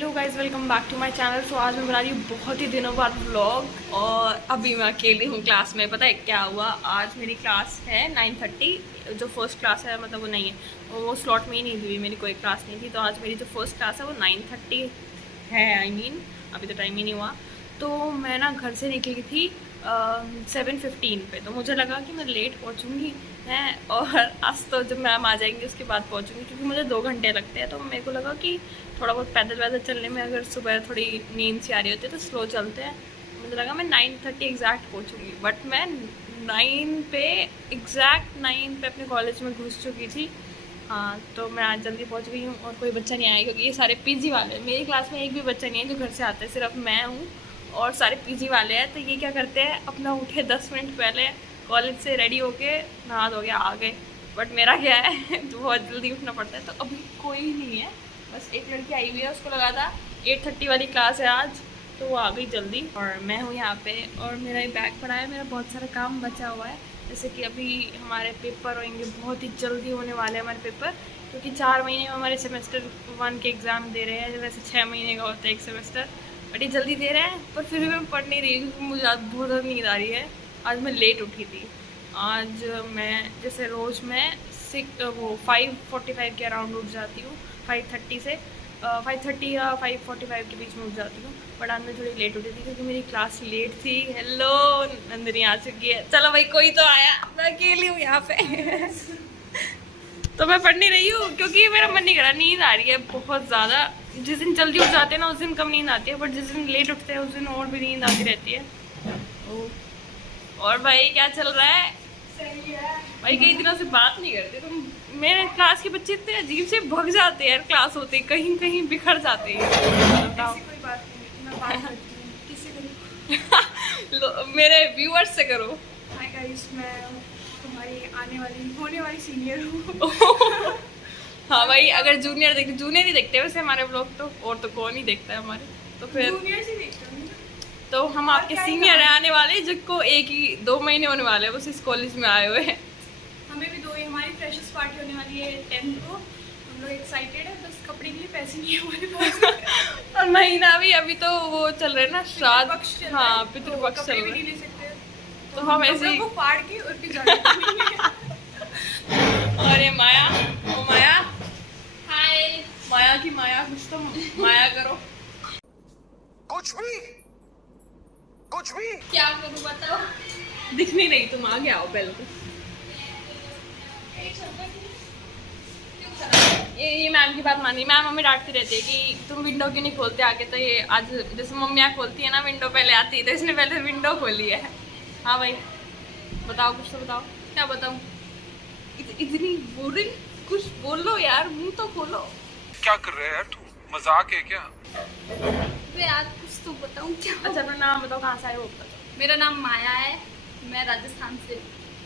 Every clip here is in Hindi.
Hello guys, welcome back to my channel. So आज मैं बना रही हूँ बहुत ही दिनों बाद व्लॉग और अभी मैं अकेली हूँ क्लास में। पता है क्या हुआ? आज मेरी क्लास है 9:30। जो फर्स्ट क्लास है मतलब वो नहीं है, वो स्लॉट में ही नहीं थी, मेरी कोई क्लास नहीं थी। तो आज मेरी जो फर्स्ट क्लास है वो 9:30 है। अभी तो टाइम ही नहीं हुआ। तो मैं ना घर से निकली थी 7:15 पे। तो मुझे लगा कि मैं लेट पहुँचूँगी हैं, और आज तो जब मैम आ जाएंगे उसके बाद पहुँचूँगी, क्योंकि मुझे 2 घंटे लगते हैं। तो मेरे को लगा कि थोड़ा बहुत पैदल वैदल चलने में अगर सुबह थोड़ी नींद सी आ रही होती है तो स्लो चलते हैं। मुझे लगा मैं 9:30 एग्जैक्ट पहुँचूँगी, बट मैं 9 पे अपने कॉलेज में घुस चुकी थी। हाँ, तो मैं आज जल्दी पहुँच गई हूँ और कोई बच्चा नहीं आया, क्योंकि ये सारे पीजी वाले हैं। मेरी क्लास में एक भी बच्चा नहीं है जो घर से आता है, सिर्फ मैं हूँ और सारे पीजी वाले हैं। तो ये क्या करते हैं, अपना उठे 10 मिनट पहले कॉलेज से रेडी होके नहा धो के आ गए। बट मेरा क्या है तो बहुत जल्दी उठना पड़ता है। तो अभी कोई नहीं है, बस एक लड़की आई हुई है, उसको लगा था 8:30 वाली क्लास है आज, तो वो आ गई जल्दी। और मैं हूँ यहाँ पे और मेरा ये बैग पड़ा है। मेरा बहुत सारा काम बचा हुआ है, जैसे कि अभी हमारे पेपर होंगे, बहुत ही जल्दी होने वाले हैं हमारे पेपर, क्योंकि 4 महीने में हमारे सेमेस्टर 1 के एग्ज़ाम दे रहे हैं। वैसे 6 महीने का होता है एक सेमेस्टर, बट ये जल्दी दे रहे हैं। पर फिर भी मैं पढ़ नहीं रही क्योंकि मुझे आज बहुत ज़्यादा नींद आ रही है। आज मैं लेट उठी थी। आज मैं जैसे रोज़ मैं 5:45 के अराउंड उठ जाती हूँ। 5:30 से 5:30 या 5:45 के बीच में उठ जाती हूँ। बट आज मैं थोड़ी लेट उठी थी क्योंकि मेरी क्लास लेट थी। हेलो, नंदिनी आ चुकी है। चलो भाई, कोई तो आया, मैं अकेली हूँ यहाँ पे तो मैं पढ़ नहीं रही हूँ क्योंकि मेरा मन नहीं कर रहा, नींद आ रही है बहुत ज़्यादा। जिस दिन जल्दी उठ जाते हैं ना उस दिन कम नींद आती है, बट जिस दिन लेट उठते हैं उस दिन और भी नींद आती रहती है। और भाई क्या चल रहा है? सही है भाई, कई दिनों से बात नहीं करते तुम। मेरे क्लास के बच्चे इतने अजीब से भग जाते हैं यार, क्लास होते कहीं कहीं बिखर जाते हैं। कोई बात नहीं, मैं बात करती हूँ किससे करूँ? मेरे व्यूअर्स से करो। हाय गाइस, मैं तुम्हारी होने वाली सीनियर हूँ हाँ भाई, अगर जूनियर ही देखते वैसे हमारे ब्लॉग तो, और तो कौन ही देखता है हमारे, तो फिर जूनियर से देखता हूँ। तो हम आपके सीनियर हैं आने वाले, जिनको 2 महीने होने वाले हैं बस इस कॉलेज में आए हुए हैं। हमें भी 2 ही, हमारी फ्रेशर्स पार्टी होने वाली है 10 को। हम लोग एक्साइटेड है, बस कपड़े के लिए पैसे नहीं है हमारे पास और महीना भी अभी तो वो चल रहे हैं ना, श्राद्ध। हाँ, पितृपक्ष चल रहे रहे हैं, तो हम ऐसे ही फाड़ के और भी जाने अरे माया, ओ माया, हाय माया की माया, कुछ तो माया करो। कुछ भी क्या करूं बताओ? दिख नहीं रही, तुम आगे आओ पहले तो। ये मैम की बात मानी। मैम हमें डांटती रहती है कि तुम विंडो क्यों नहीं खोलते आके। तो ये आज जैसे मम्मियाँ खोलती है ना विंडो, पहले आती है, तो इसने पहले विंडो खोली है। हाँ भाई बताओ, कुछ तो बताओ। क्या बताऊँ? इतनी बोरिंग, कुछ बोलो यार, मुंह तो खोलो। क्या कर रहे हैं यार, तू मजाक है क्या? यार कुछ तो बताऊँ क्या? अच्छा अपना नाम बताओ, कहाँ से आए हो? मेरा नाम माया है, मैं राजस्थान से।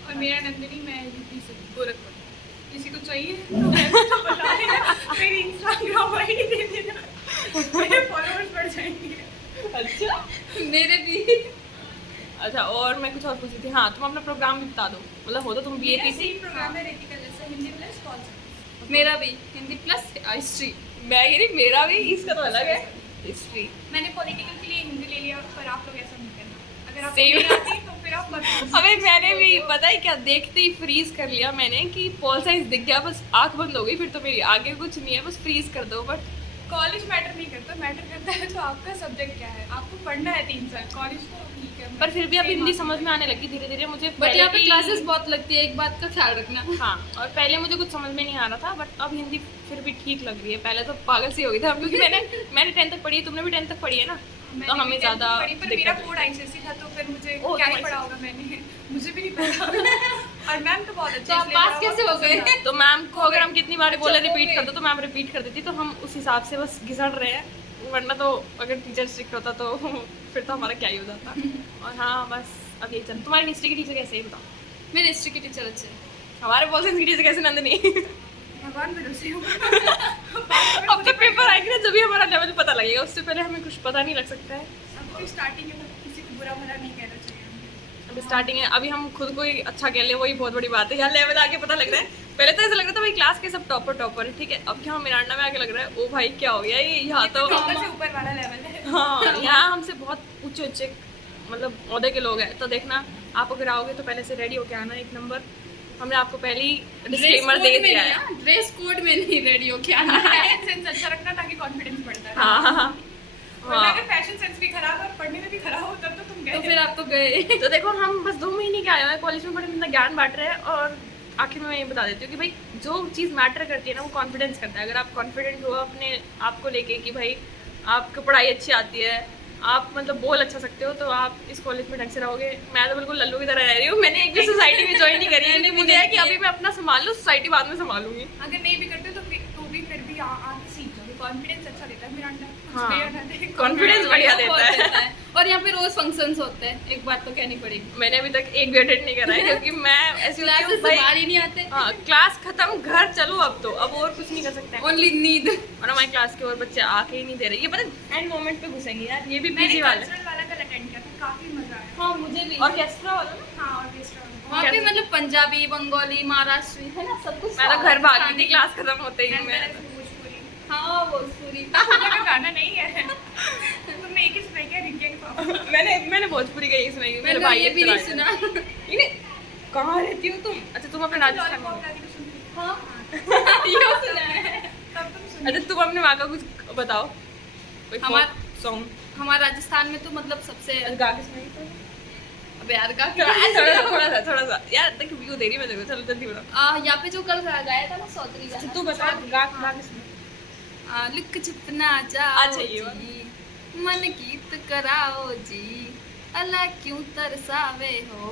और मेरा नंदिनी, मैं यूपी से, गोरखपुर। किसी को चाहिए तो मैं बता देना, मेरी इंस्टाग्राम आईडी दे देना, मेरे फॉलोअर्स बढ़ जाएंगे। अच्छा मेरे भी। अच्छा, और मैं कुछ और पूछी थी। हाँ, तुम अपना प्रोग्राम भी बता दो, मतलब हो तो तुम मेरा BAPC। सेम प्रोग्राम है रेटिका जैसा, हिंदी प्लस कॉन्सेप्ट। मेरा भी हिंदी प्लस हिस्ट्री। मैं कह रही मेरा भी, इसका तो अलग है हिस्ट्री। मैंने पॉलिटिकल के लिए हिंदी ले लिया, पर आप लोग ऐसा नहीं करना। अगर आप Same। नहीं आती तो फिर आप मत। अबे मैंने भी पता है क्या, देखते ही फ्रीज कर लिया मैंने कि पॉल साइंस दिख गया, बस आंख बंद हो गई। फिर तो मेरी आगे कुछ नहीं है, बस फ्रीज कर दो। बट कॉलेज मैटर नहीं करता, मैटर करता है तो आपका सब्जेक्ट क्या है। आपको पढ़ना है 3 साल, कॉलेज तो ठीक है, पर फिर भी अब हिंदी समझ में आने लगी धीरे धीरे मुझे। बट यहाँ पे क्लासेस बहुत लगती है, एक बात का ख्याल रखना। हाँ, और पहले मुझे कुछ समझ में नहीं आ रहा था, बट अब हिंदी फिर भी ठीक लग रही है। पहले तो पागल सी हो गई था, क्योंकि मैंने 10 तक पढ़ी है, तुमने भी 10 तक पढ़ी है ना, तो हमें ज़्यादा। पर मेरा बोर्ड ICSE था, तो फिर मुझे ओह, क्या ही तो पढ़ा होगा मैंने, मुझे भी नहीं पता। और मैम तो बहुत अच्छे, तो आप इसलिए पास मेरा कैसे बहुत हो गए? पसंद था। तो मैम को अगर हम कितनी बार बोले अच्छा, रिपीट हो कर गए। दो, तो मैम रिपीट कर देती, तो हम उस हिसाब से बस घिसड़ रहे हैं। वरना तो अगर टीचर स्ट्रिक्ट होता तो फिर तो हमारा क्या ही हो जाता। और हाँ बस अब यही चल। तुम्हारी हिस्ट्री की टीचर कैसे है बताओ? मेरे हिस्ट्री के टीचर अच्छे हैं। हमारे पॉल साइंस की टीचर कैसे? नंदिनी भगवान भरोसे हूँ। अब तो पेपर आएंगे ना, जब भी हमारा लेवल पता लगेगा, उससे पहले हमें कुछ पता नहीं लग सकता है। अभी तो स्टार्टिंग है, तो किसी को बुरा भला नहीं कहना चाहिए। स्टार्टिंग है, अभी हम खुद को ही अच्छा कह ले वही बहुत बड़ी बात है। यहाँ लेवल आके पता लग रहा है, पहले तो ऐसा लग रहा था भाई क्लास के सब टॉपर है, ठीक है। अब यहाँ मिरांडा में आके लग रहा है ओ भाई क्या हो गया ये, यहाँ तो टॉपर से ऊपर वाला लेवल है। हाँ यहाँ हमसे बहुत ऊंचे मतलब ओहदे के लोग हैं। तो देखना आप अगर आओगे तो पहले से रेडी होके आना, एक नंबर। हमने आपको पहले ही डिस्क्लेमर दे दिया है। ड्रेस कोड में नहीं रेडी हो क्या फैशन सेंस अच्छा रखना ताकि कॉन्फिडेंस बढ़ता है। हाँ वरना अगर फैशन सेंस भी खराब और पढ़ने में भी खराब हो तब तो तुम गए। तो फिर आप तो गए। तो देखो हम बस 2 महीने के आए हुए हैं कॉलेज में, बड़े मतलब ज्ञान बांट रहे हैं। और आखिर में मैं ये बता देती हूँ कि भाई जो चीज़ मैटर करती है ना वो कॉन्फिडेंस करता है। अगर आप कॉन्फिडेंट हो अपने आप को लेके कि भाई आपको पढ़ाई अच्छी आती है, आप मतलब बोल अच्छा सकते हो, तो आप इस कॉलेज में ढंग से रहोगे। मैं तो बिल्कुल लल्लू की तरह रह रही हूँ, मैंने एक भी सोसाइटी में ज्वाइन नहीं करी है। मुझे है कि अभी मैं अपना संभाल लूँ, सोसाइटी बाद में संभालूंगी। अगर नहीं भी करते तो फिर भी आगे सीख जाओगे। कॉन्फिडेंस अच्छा देता है मिरांडा। हाँ कॉन्फिडेंस बढ़िया देता है। और यहाँ पे रोज फंक्शंस होते हैं, एक बात तो कहनी पड़ेगी। मैंने अभी तक एक भी अटेंड नहीं करा है क्योंकि मैं ऐसी होती हूँ क्लासेस भाई, संभाल ही नहीं आते। हाँ क्लास खत्म घर चलो, अब तो अब और कुछ नहीं कर सकते हैं। ओनली नींद। और हमारी क्लास के और बच्चे आके ही नहीं दे रहे, ये पता एंड मोमेंट पे घुसेंगे यार। ये भी मैंने बिजी वाले कल्चरल वाला कल अटेंड किया था, काफी मजा आया। हाँ मुझे भी। ऑर्केस्ट्रा वाला ना। हाँ ऑर्केस्ट्रा वाला। वहाँ पे मतलब पंजाबी, बंगाली, महाराष्ट्री है ना, सब कुछ। मैं तो घर भाग गई थी क्लास खत्म होते ही। मैं भोजपुरी। हाँ भोजपुरी। का गाना नहीं है। तुमने एक ही सुनाई क्या रिंकिया के पापा? मैंने भोजपुरी का ही सुनाई। मेरे मैंने भाई ये भी नहीं सुना। कहाँ रहती हो तुम? अच्छा तुम अपने राजस्थान में। लॉलीपॉप गाने को सुनती हो? हाँ ये सुना है। तब तुम सुनो। अच्छा तुम अपने वहाँ का कुछ बताओ, कोई हमारा- सॉन्ग हमारा राजस्थान में तो मतलब सबसे गा के सुनाइए। अब यार का थोड़ा सा यार देख व्यू दे रही मैं देखो, चलो जल्दी बता। यहाँ पे जो कल गाया था ना सौतरी गाना। तू बता गा के सुना। लुक चुप ना जाओ अच्छा, ये वाला। जी, मन गीत कराओ जी, अल्लाह क्यों तरसावे हो,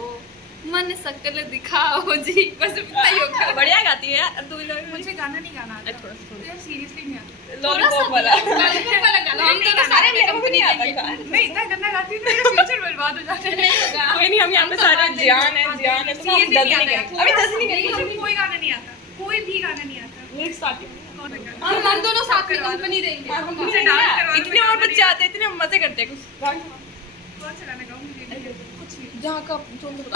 मन शकल दिखाओ जी। बस इतना ही होगा। बढ़िया गाती है यार तू। मुझे गाना नहीं गाना आता। थोड़ा सा मुझे सीरियसली नहीं आता। लॉलीपॉप वाला। लॉलीपॉप वाला गाना हम तो सारे मेरे को नहीं आता। मैं इतना गंदा गाती हूँ मेरा फ्यूचर बर्बाद हो जाता है। कोई नहीं, हम यहाँ पे सारे जियान है तो हम Seriously जज नहीं नहीं आता। करेंगे। अभी जज नहीं करेंगे। मुझे कोई गाना नहीं आता, कोई भी गाना नहीं आता। लिरिक्स आती है। हम दोनों साथ में कंपनी देंगे। मुझे डांस करवा दो, इतने और बच्चे आते हैं, इतने मजे करते हैं कुछ। कौन सा गाना गाऊं मुझे नहीं आता। कुछ नहीं। जहाँ का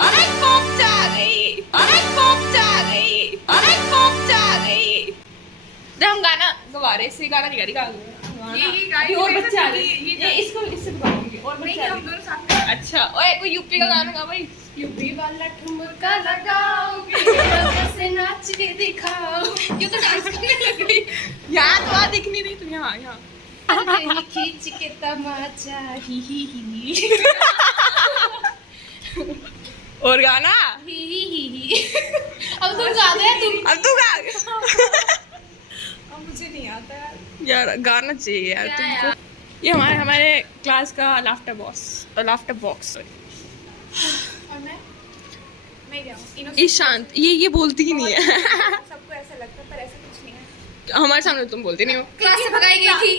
अरे पॉप जा गई, अरे पॉप जा गई, अरे पॉप जा गई। जब हम गाना गवा रहे, इससे गाना नहीं गा रही, ये गाई और मेरे बच्चे साथ आ रहे ये ये इसको इससे गाएंगे और बच्चे नहीं आ हम रहे। दोनों साथ में। अच्छा ओए कोई यूपी का गाना गा भाई। यूपी वाला ठुमका लगाओगे से नाच के दिखाओ। ये तो डांस करने लग गई। यहाँ तो आ दिख नहीं रही तुम, यहाँ यहाँ अरे खींच के तमाचा ही ही और गाना ही। अब तुम गा दे तुम। अब तू गा। अब मुझे नहीं आता यार। यार गाना चाहिए यार क्या तुमको। यार? ये हमारे क्लास का लाफ्टर बॉक्स और मैं क्या हूँ? ये शांत, ये बोलती ही नहीं है। सबको ऐसा लगता है पर ऐसा कुछ नहीं है। हमारे सामने तुम बोलती नहीं हो। क्लास से भगाई गई थी।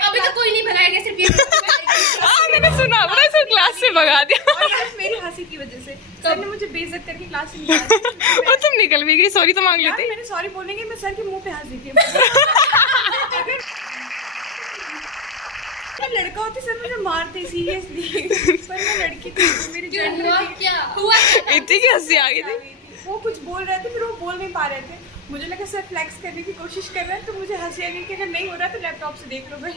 अभी तो कोई नहीं भगाया गया, सिर्फ ये। हाँ मैंने सुना, मैंने सर क्लास से भगा दिया। और यार मेरी हंसी की वजह से सर ने मुझे बेइज्जत करके क्लास से निकाल दिया। और तुम निकल भी गई, सॉरी तो मांग यार लेते। मैंने सॉरी बोलेंगे मैं सर के मुंह पे हंस दी थी। मैं लड़का होती सर मुझे मारते सीरियसली, पर मैं लड़की थी मेरी क्यों जेंडर हुआ थी। क्या हुआ क्या? इतनी की हंसी आ गई थी। वो कुछ बोल रहे थे फिर वो बोल नहीं पा रहे थे। मुझे लगा सर फ्लेक्स करने की कोशिश कर रहे हैं तो मुझे हंसी आ गई कि अगर नहीं हो रहा तो लैपटॉप से देख लो भाई।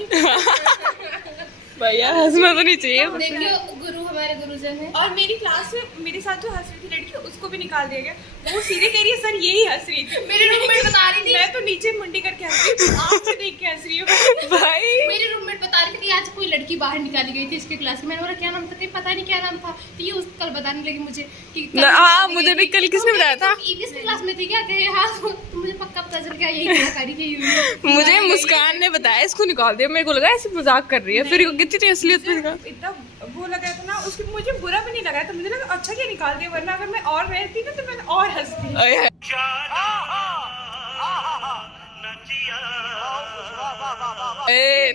भैया हंसना तो नहीं चाहिए। देखियो गुरु हमारे गुरुजन है। और मेरी क्लास में मेरे साथ जो हंस रही थी लड़की उसको भी निकाल दिया गया। वो सीधे कह रही है सर यही हंस रही थी। मेरी रूममेट बता रही थी। मैं तो नीचे मुंडी करके हंस रही हूँ, आँख से देख के हंस रही हूँ। भाई मेरी रूममेट बता रही थी कि आज कोई लड़की बाहर निकाली गई थी इसके क्लास में। मैंने बोला क्या नाम था? कहीं पता नहीं क्या नाम था। तो ये कल बताने लगी मुझे कि हाँ मुझे भी कल किसने बताया था। ईवीएस की क्लास में थी क्या? कहे हाँ तो मुझे पक्का पता चल गया यही कलाकारी की हुई। मुझे मुस्कान ने बताया इसको निकाल दिया। मेरे को लगा ऐसे मजाक कर रही है, फिर कितनी असलियत में निकाल। इतना वो लगा था ना उसके, मुझे बुरा भी नहीं लगा था। मुझे लगा अच्छा क्या निकाल दिया, वरना अगर मैं और रहती ना तो मैं और हंसती। अरे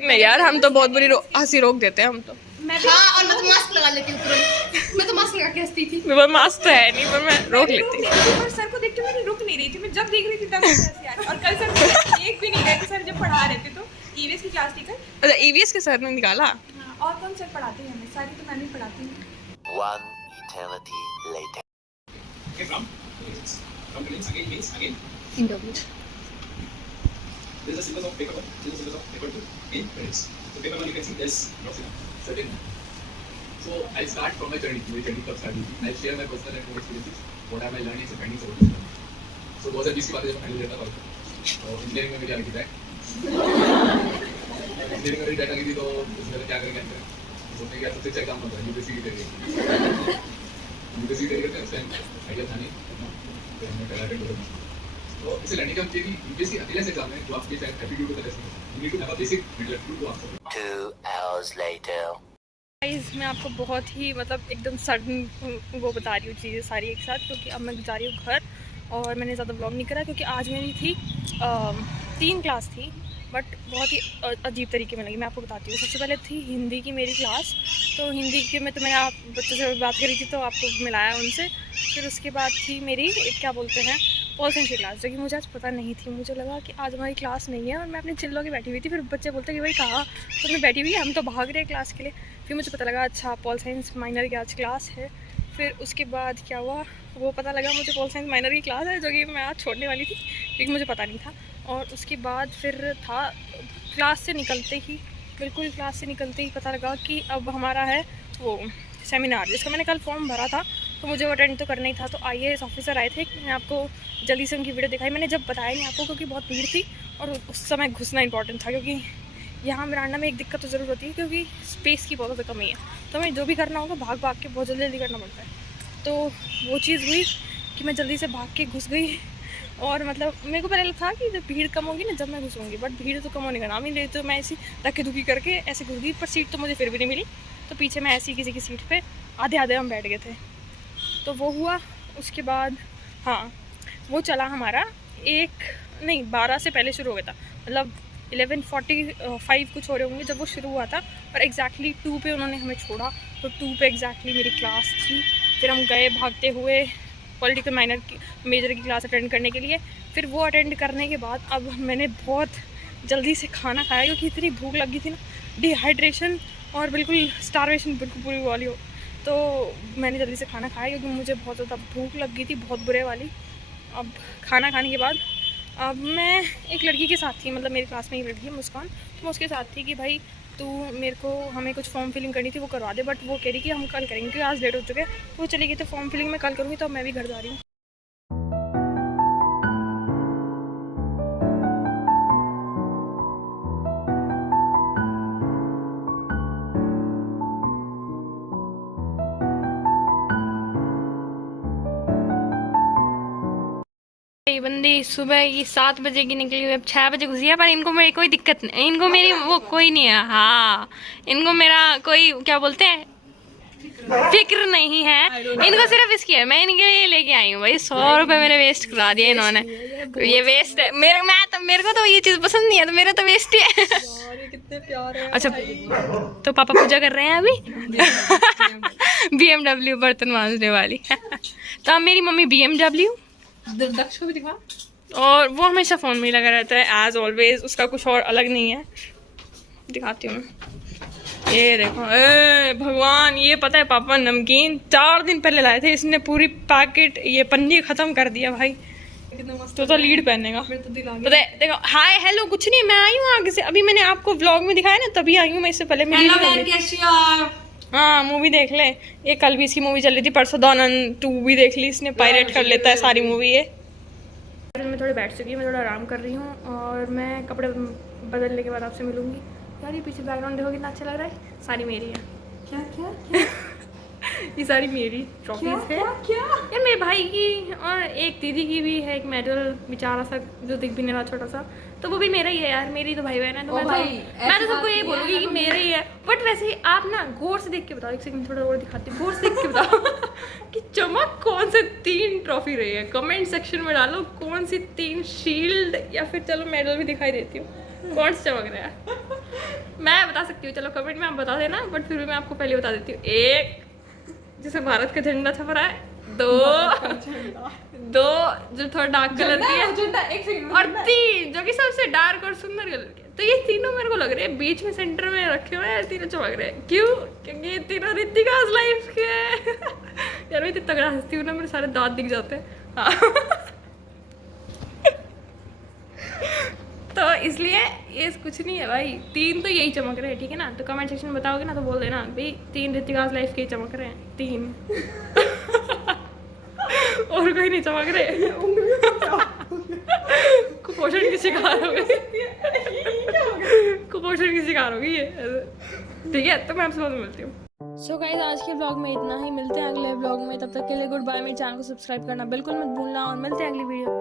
नहीं यार हम तो बहुत बुरी हंसी रोक देते हैं हम तो। मैं भी हाँ और मैं तो मास्क लगा लेती हूँ तुरंत। मैं तो मास्क लगा के हंसती थी। मेरे पास मास्क तो है नहीं पर मैं रोक लेती। पर सर को देख के मैं रुक नहीं रही थी। मैं जब देख रही थी तब मुझे हंसी आ रही। और कल सर मुझे देख भी नहीं रहे थे। सर जब पढ़ा रहे थे तो ईवीएस की क्लास थी कल। अच्छा ईवीएस के सर ने निकाला। और कौन सर पढ़ाते हैं हमें? सारी तो मैं नहीं पढ़ाती हूँ। One eternity later. Okay, from collisions again means again. This is a syllabus of paper 1. This is a syllabus of paper 2 in credits. So paper 1 you can see there's lots of certain. So I'll start from my journey. My journey कब start हुई थी? I'll share my personal and home experiences. What are my learnings and findings over this journey? So बहुत सारी चीज़ की बातें जब फाइनल रहता था और इंजीनियरिंग में मेरी आ गई थी बैक। इंजीनियरिंग में मेरी बैक आ गई थी तो उसमें क्या करेंगे अंदर? सोचने की सबसे अच्छा एग्जाम बनता है यूपीएससी की तैयारी। यूपीएससी की तैयारी करते हैं उस टाइम आइडिया था नहीं। तो हमने पहला अटेंड किया। तो इसे लर्निंग का मुझे यूपीएससी अकेला से एग्जाम है जो आपके शायद एप्टीट्यूड का टेस्ट है। You need to have a basic mental aptitude to answer. 2 hours later. Guys मैं आपको बहुत ही मतलब एकदम सडन वो बता रही हूँ चीज़ें सारी एक साथ, क्योंकि अब मैं जा रही हूँ घर और मैंने ज़्यादा व्लॉग नहीं करा क्योंकि आज मेरी थी 3 क्लास थी, बट बहुत ही अजीब तरीके में लगी। मैं आपको बताती हूँ। सबसे पहले थी हिंदी की मेरी क्लास, तो हिंदी के में तो मैं आप बच्चों से बात करी थी तो आपको मिलाया उनसे। फिर उसके बाद थी मेरी क्या बोलते हैं पॉल साइंस की क्लास, जो कि मुझे आज पता नहीं थी। मुझे लगा कि आज हमारी क्लास नहीं है और मैं अपने चिल्लों की बैठी हुई थी। फिर बच्चे बोलते कि भाई कहाँ तुमने बैठी हुई है, हम तो भाग रहे हैं क्लास के लिए। फिर मुझे पता लगा अच्छा पॉल साइंस माइनर की आज क्लास है। फिर उसके बाद क्या हुआ वो पता लगा मुझे पॉल साइंस माइनर की क्लास है, जो कि मैं आज छोड़ने वाली थी क्योंकि मुझे पता नहीं था। और उसके बाद फिर था क्लास से निकलते ही, बिल्कुल क्लास से निकलते ही पता लगा कि अब हमारा है वो सेमिनार, जिसका मैंने कल फॉर्म भरा था तो मुझे वो अटेंड तो करना ही था। तो IAS ऑफिसर आए थे, मैं आपको जल्दी से उनकी वीडियो दिखाई। मैंने जब बताया नहीं आपको क्योंकि बहुत भीड़ थी और उस समय घुसना इंपॉर्टेंट था, क्योंकि यहाँ मिरांडा में एक दिक्कत तो ज़रूर होती है क्योंकि स्पेस की बहुत ज़्यादा कमी है। तो हमें जो भी करना होगा भाग भाग के बहुत जल्दी करना पड़ता है। तो वो चीज़ हुई कि मैं जल्दी से भाग के घुस गई। और मतलब मेरे को पहले था कि जब भीड़ कम होगी ना जब मैं घुसूँगी, बट भीड़ तो कम होने का नाम ही नहीं। तो मैं ऐसी धक्के धुकी करके ऐसे घुस गई, पर सीट तो मुझे फिर भी नहीं मिली। तो पीछे मैं ऐसी किसी की सीट पे आधे आधे हम बैठ गए थे। तो वो हुआ। उसके बाद हाँ वो चला हमारा 12 से पहले शुरू हो गया था, मतलब 11:45 कुछ हो रहे होंगे जब वो शुरू हुआ था। और एग्जैक्टली 2 पे उन्होंने हमें छोड़ा। तो 2 पे एग्जैक्टली मेरी क्लास थी। फिर हम गए भागते हुए पॉलिटिकल मेजर की क्लास अटेंड करने के लिए। फिर वो अटेंड करने के बाद अब मैंने बहुत जल्दी से खाना खाया क्योंकि इतनी भूख लगी थी ना, डिहाइड्रेशन और बिल्कुल स्टारवेशन बिल्कुल पूरी वाली हो। तो मैंने जल्दी से खाना खाया क्योंकि मुझे बहुत ज़्यादा भूख लग गई थी, बहुत बुरे वाली। अब खाना खाने के बाद अब मैं एक लड़की के साथ थी, मतलब मेरी क्लास में एक लड़की है मुस्कान, तो मैं उसके साथ थी कि भाई तू मेरे को हमें कुछ फॉर्म फिलिंग करनी थी वो करवा दे। बट वो कह रही कि हम कल करेंगे क्योंकि आज लेट हो चुके हैं। तो वो चली गई, तो फॉर्म फिलिंग मैं कल करूँगी। तो अब मैं भी घर जा रही हूँ। ये बंदी सुबह ये 7 बजे की निकली हुई, अब 6 बजे घुसी है। पर इनको मेरी कोई दिक्कत नहीं, इनको मेरी वो कोई नहीं है। हाँ इनको मेरा कोई क्या बोलते हैं फिक्र नहीं है। इनको सिर्फ इसकी है। मैं इनके लिए लेके आई हूँ भाई। 100 रुपये मेरे वेस्ट करा दिए इन्होंने। ये वेस्ट है मेरे को तो ये चीज़ पसंद नहीं है, तो मेरा तो वेस्ट ही है। कितने प्यारे हैं। अच्छा तो पापा पूजा कर रहे हैं अभी BMW बर्तन मांजने वाली। तो अब मेरी मम्मी BMW दक्ष को भी दिखा। और वो हमेशा फ़ोन में ही लगा रहता है एज ऑलवेज, उसका कुछ और अलग नहीं है। दिखाती हूँ मैं, ये देखो। भगवान, ये पता है पापा नमकीन 4 दिन पहले लाए थे, इसने पूरी पैकेट ये पन्नी ख़त्म कर दिया भाई। तो लीड पहनेगा। तो देखो हाय हेलो कुछ नहीं, मैं आई हूँ आगे से। अभी मैंने आपको व्लॉग में दिखाया ना तभी आई हूँ मैं, इससे पहले मेरी हाँ मूवी देख ले। ये कल भी इसकी मूवी चल रही थी, परसों दौनन 2 भी देख ली इसने। पायरेट कर लेता है सारी मूवी ये। मैं थोड़ी बैठ चुकी हूँ, मैं थोड़ा आराम कर रही हूँ और मैं कपड़े बदलने के बाद आपसे मिलूंगी। यार ये पीछे बैकग्राउंड देखो कितना अच्छा लग रहा है। सारी मेरी है। क्या क्या, क्या? ये सारी मेरी ट्रॉफीज है। क्या ये मेरे भाई की और एक दीदी की भी है, एक मेडल बेचारा सा जो दिख भी नहीं रहा छोटा सा, तो वो भी मेरा ही है यार। मेरी तो भाई बहन है, तो मैं तो सबको यही बोलूँगी कि मेरा ही है। बट वैसे ही आप ना गौर से देख के बताओ, एक सेकंड थोड़ा और दिखाती हूँ, गौर से देख के बताओ कि चमक कौन से 3 ट्रॉफी रही है। कमेंट सेक्शन में डालो कौन सी 3 शील्ड या फिर चलो मेडल भी दिखाई देती हूँ, कौन सा चमक रहा है। मैं बता सकती हूँ, चलो कमेंट में आप बता देना, बट फिर भी मैं आपको पहले बता देती हूँ। 1 जिसे भारत का झंडा छप रहा है, 2 जो थोड़ा डार्क कलर की है, और 3 जो कि सबसे डार्क और सुंदर कलर की है। तो ये तीनों मेरे को लग रहे हैं बीच में सेंटर में रखे हुए हैं, तीनों चमक रहे हैं। क्यों? क्योंकि ये तीनों ऋतिका लाइफ के यार मैं इतनी तगड़ा हंसती हूँ ना, मेरे सारे दांत दिख जाते हैं। हाँ। तो इसलिए ये कुछ नहीं है भाई, 3 तो यही चमक रहे हैं, ठीक है ना। तो कमेंट सेक्शन में बताओगे ना तो बोल देना भाई 3 ऋतिकाज लाइफ के ही चमक रहे हैं, 3। और कोई नहीं चमक रहे। कुपोषण की शिकार हो गई, कुपोषण की शिकार हो गई ये, ठीक है। तो मैं आपसे बाद में मिलती हूँ। सो गाइस आज के ब्लॉग में इतना ही, मिलते हैं अगले ब्लॉग में। तब तक के लिए गुड बाय। मेरे चैनल को सब्सक्राइब करना बिल्कुल मत भूलना और मिलते हैं अगली वीडियो।